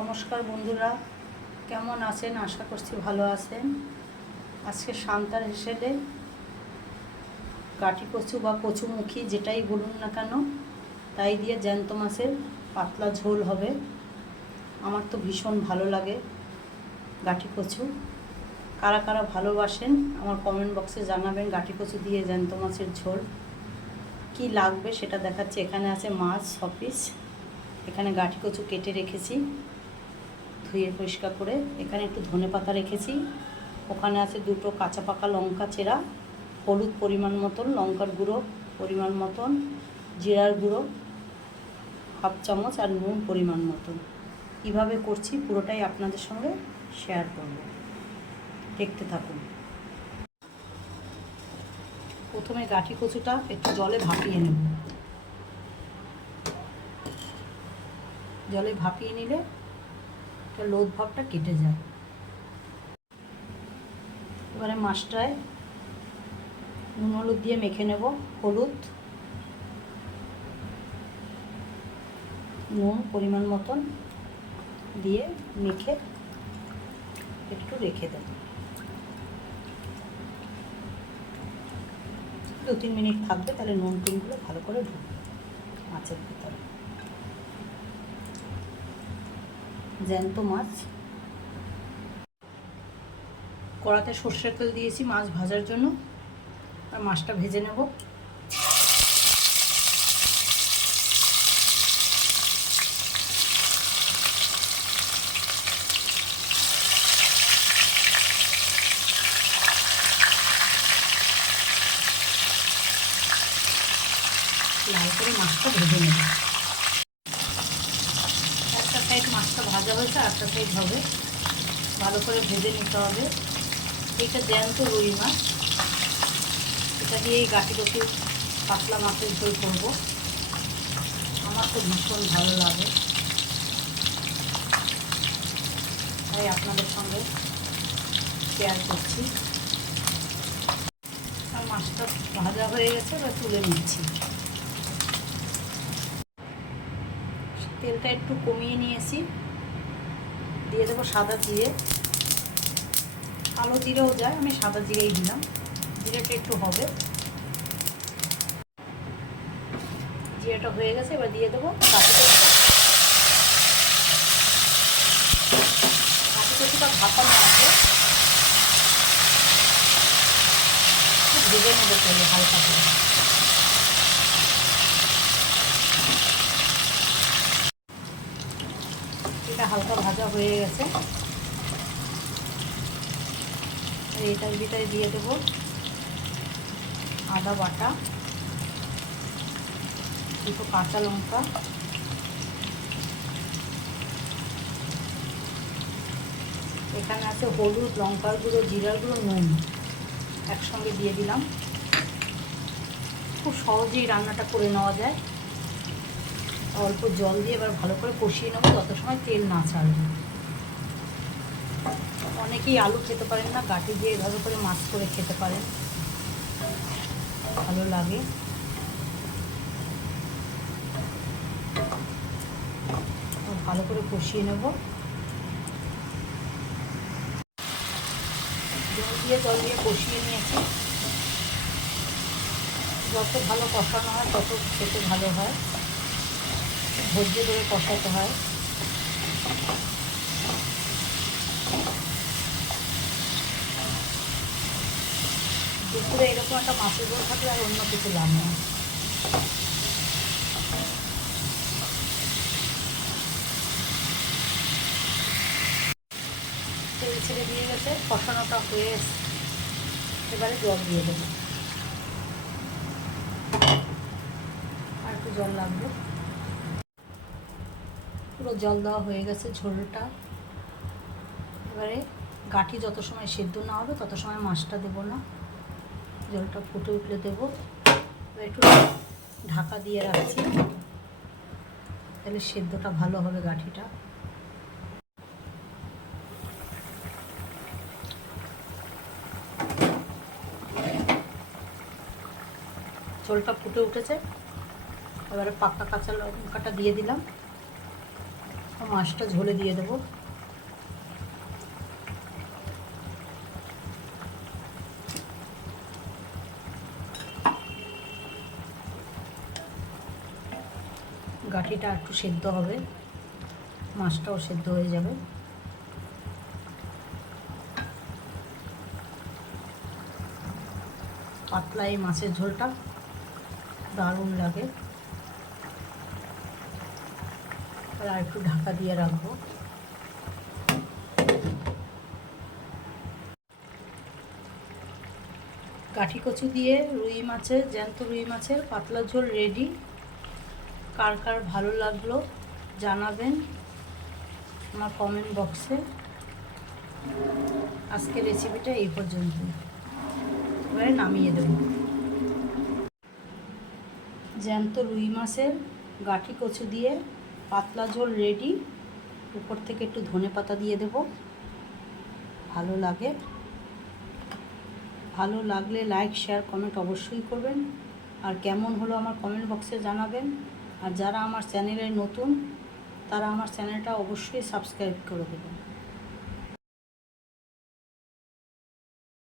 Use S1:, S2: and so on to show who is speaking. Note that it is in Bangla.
S1: নমস্কার বন্ধুরা, কেমন আছেন? আশা করছি ভালো আছেন। আজকে সান্তার হিসেবে কাটি কচু বা কচুমুখী যেটাই বলুন না কেন, তাই দিয়ে জ্যান্ত মাছের পাতলা ঝোল হবে। আমার তো ভীষণ ভালো লাগে গাঠি কচু। কারা কারা ভালোবাসেন, আমার কমেন্ট বক্সে জানাবেন গাঠি কচু দিয়ে জ্যান্ত মাছের ঝোল। কি লাগবে সেটা দেখাচ্ছি। এখানে আছে মাছ, ছ পিস এখানে গাঠি কচু কেটে রেখেছি। ধুয়ে পরিষ্কার করে এখানে একটু ধনে পাতা রেখেছি। ওখানে আছে দুটো কাঁচা পাকা লঙ্কা চেরা, হলুদ পরিমাণ মতন, লঙ্কার গুঁড়ো পরিমাণ মতন, জিরার গুঁড়ো, হাফ চামচ আর নুন পরিমাণ মতন। কীভাবে করছি পুরোটাই আপনাদের সঙ্গে শেয়ার করব। দেখতে থাকুন। প্রথমে গাঠি কচুটা একটু জলে ভাপিয়ে নেব। জলে ভাপিয়ে নিলে একটা লোদ ভাবটা কেটে যায়। এবারে মাছটায় নুন, হলুদ দিয়ে মেখে নেব। হলুদ, নুন পরিমাণ মতন দিয়ে মেখে একটু রেখে দেব। দু তিন মিনিট থাকবে, তাহলে নুন, টুনগুলো ভালো করে ঢুকবে মাছের ভিতরে। জ্যান্ত মাছ। কড়াতে সর্ষের তেল দিয়েছি মাছ ভাজার জন্য। আর মাছটা ভেজে নেব। লাল করে মাছটা ভেজে নেব। মাছটা ভাজা হয়েছে একটা সাইড হবে। ভালো করে ভেজে নিতে হবে। এটা জ্যান্ত রুই মাছ। এটা দিয়ে এই গাঠি গঠি পাতলা মাছের ঝোল করব। আমার তো ভীষণ ভালো লাগে। তাই আপনাদের সঙ্গে শেয়ার করছি। আর মাছটা ভাজা হয়ে গেছে, এবার তুলে নিচ্ছি। তেলটা একটু কমিয়ে নিয়েছি। দিয়ে দেবো সাদা জিরে। কালো জিরেও যায়, আমি সাদা জিরেই দিলাম। জিরেটা একটু হবে। জিরেটা হয়ে গেছে, এবার দিয়ে দেবো কাঁচি কাঁচি কচুটা ভাপানো আছে। ভেজে নেব তেলে হালকা করে। এটা হালকা ভাজা হয়ে গেছে। এটার ভিতরে দিয়ে দেব আদা বাটা, দুটো কাঁচা লঙ্কা। এখানে আছে হলুদ, লঙ্কার গুঁড়ো, জিরার গুঁড়ো, নুন একসঙ্গে দিয়ে দিলাম। খুব সহজেই রান্নাটা করে নেওয়া যায়। অল্প জল দিয়ে এবার ভালো করে কষিয়ে নেব, যত সময় তেল না ছাড়বে। অনেকেই আলু খেতে পারেন না গাঠি দিয়ে এভাবে করে মাছ করে খেতে পারেন। ভালো লাগে। ভালো করে কষিয়ে নেব। জল দিয়ে জল দিয়ে কষিয়ে নিয়েছি। যত ভালো কষানো হয়, তত খেতে ভালো হয়। ধৈর্য ধরে কষাতে হয়। দুপুরে এরকম একটা মাছের ঝোল থাকলে আর অন্য কিছু লাগে না তেল ছেড়ে দিয়ে গেছে, কষানোটা হয়ে এবারে জল দিয়ে দেবো। আর একটু জল লাগবে। পুরো জল দেওয়া হয়ে গেছে ঝোলটা। এবারে গাঠি যত সময় সেদ্ধ না হবে, তত সময় মাছটা দেবো না। জলটা ফুটে উঠলে দেবো। একটু ঢাকা দিয়ে রাখছি। তাহলে সেদ্ধটা ভালো হবে গাঠিটা। ঝোলটা ফুটে উঠেছে। এবারে পাকা কাঁচা লঙ্কাটা দিয়ে দিলাম। মাছটা ঝোলে দিয়ে দেবো। গাঠিটা একটু সেদ্ধ হবে। মাছটাও সেদ্ধ হয়ে যাবে। পাতলা এই মাছের ঝোলটা দারুণ লাগে। আর একটু ঢাকা দিয়ে রাখব। কাঠি কচু দিয়ে রুই মাছের, জ্যান্ত রুই মাছের পাতলা ঝোল রেডি কার কার ভালো লাগল জানাবেন আমার কমেন্ট বক্সে আজকে রেসিপিটা এই পর্যন্ত এবারে নামিয়ে দেব। জ্যান্ত রুই মাছের, গাঠি কচু দিয়ে পাতলা ঝোল রেডি উপর থেকে একটু ধনে পাতা দিয়ে দেব। ভালো লাগে। ভালো লাগলে লাইক শেয়ার কমেন্ট অবশ্যই করবেন। আর কেমন হলো আমার কমেন্ট বক্সে জানাবেন। আর যারা আমার চ্যানেলে নতুন, তারা আমার চ্যানেলটা অবশ্যই সাবস্ক্রাইব করে দেবেন।